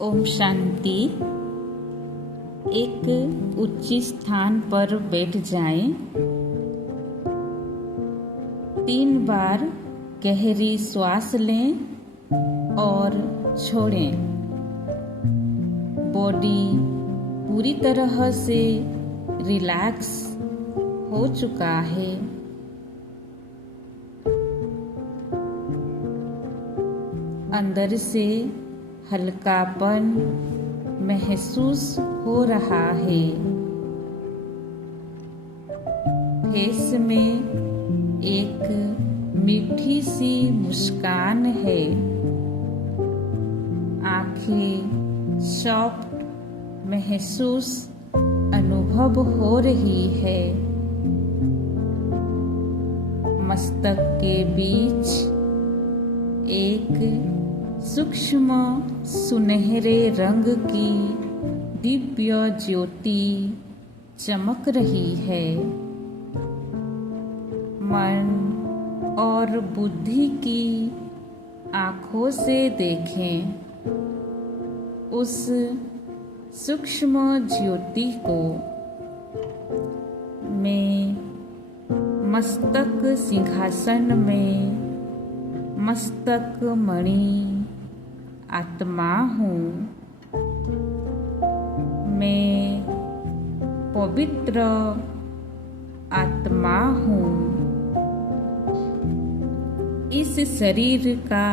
ओम शांति। एक उच्च स्थान पर बैठ जाएं। 3 बार गहरी श्वास लें और छोड़ें। बॉडी पूरी तरह से रिलैक्स हो चुका है। अंदर से हल्कापन महसूस हो रहा है। फेस में एक मीठी सी मुस्कान है। आंखें सॉफ्ट महसूस अनुभव हो रही है। मस्तक के बीच एक सूक्ष्म सुनहरे रंग की दिव्य ज्योति चमक रही है। मन और बुद्धि की आँखों से देखें उस सूक्ष्म ज्योति को। मैं मस्तक सिंहासन में मस्तक मणि आत्मा हूँ। मैं पवित्र आत्मा हूँ। इस शरीर का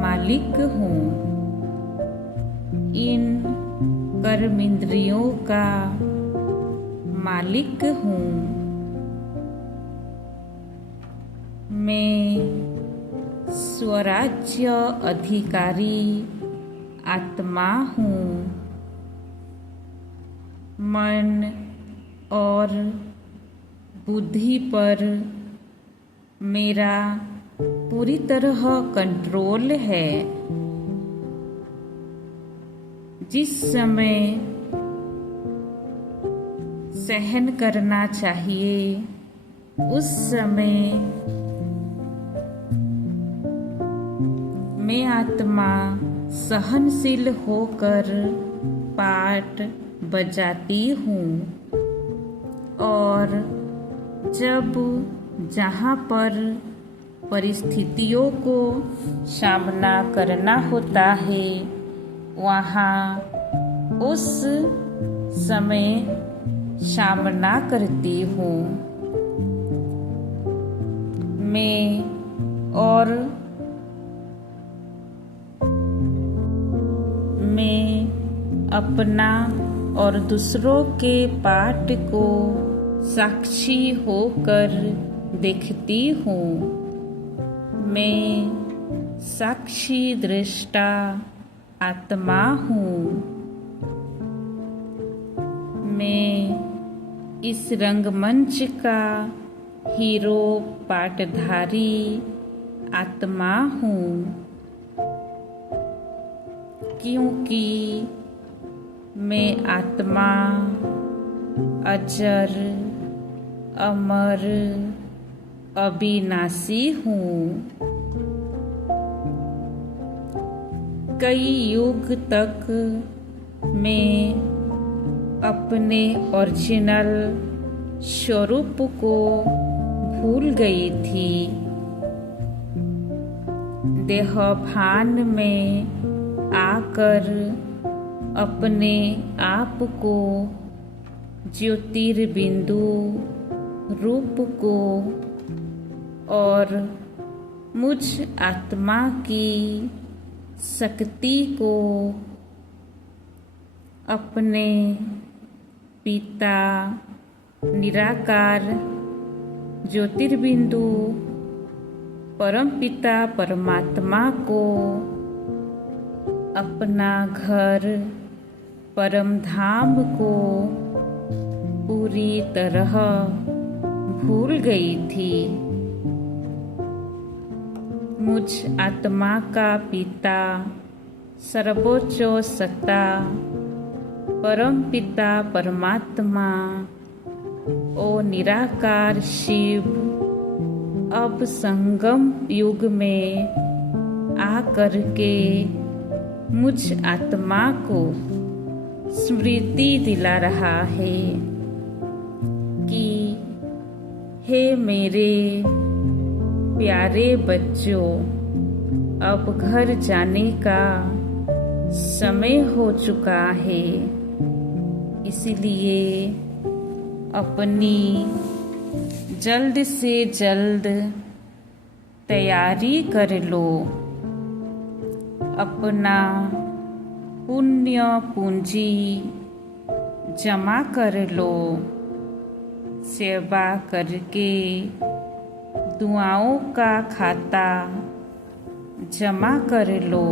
मालिक हूँ। इन कर्मेंद्रियों का मालिक हूँ। मैं स्वराज्य अधिकारी आत्मा हूँ। मन और बुद्धि पर मेरा पूरी तरह कंट्रोल है। जिस समय सहन करना चाहिए उस समय मैं आत्मा सहनशील होकर पाठ बजाती हूँ और जब जहाँ पर परिस्थितियों को सामना करना होता है वहाँ उस समय सामना करती हूँ। मैं अपना और दूसरों के पाठ को साक्षी होकर देखती हूँ। मैं साक्षी दृष्टा आत्मा हूँ। मैं इस रंगमंच का हीरो पाठधारी आत्मा हूँ। क्योंकि मैं आत्मा अजर अमर अविनाशी हूँ। कई युग तक मैं अपने ओरिजिनल स्वरूप को भूल गई थी। देहभान में आकर अपने आप को ज्योतिर्बिंदु रूप को और मुझ आत्मा की शक्ति को अपने पिता निराकार ज्योतिर्बिंदु परमपिता परमात्मा को अपना घर परम धाम को पूरी तरह भूल गई थी। मुझ आत्मा का पिता सर्वोच्च सत्ता परम पिता परमात्मा ओ निराकार शिव अब संगम युग में आकर के मुझ आत्मा को स्मृति दिला रहा है कि हे मेरे प्यारे बच्चों, अब घर जाने का समय हो चुका है। इसलिए अपनी जल्द से जल्द तैयारी कर लो। अपना पुण्य पूंजी जमा कर लो। सेवा करके दुआओं का खाता जमा कर लो।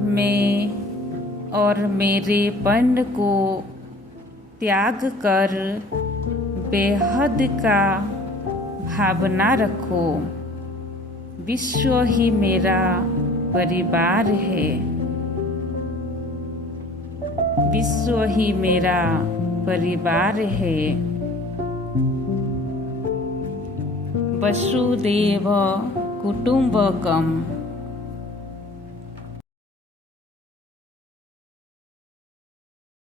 मैं और मेरेपन को त्याग कर बेहद का भावना रखो। विश्व ही मेरा परिवार है। विश्व ही मेरा परिवार है। वसुदेव कुटुंबकम।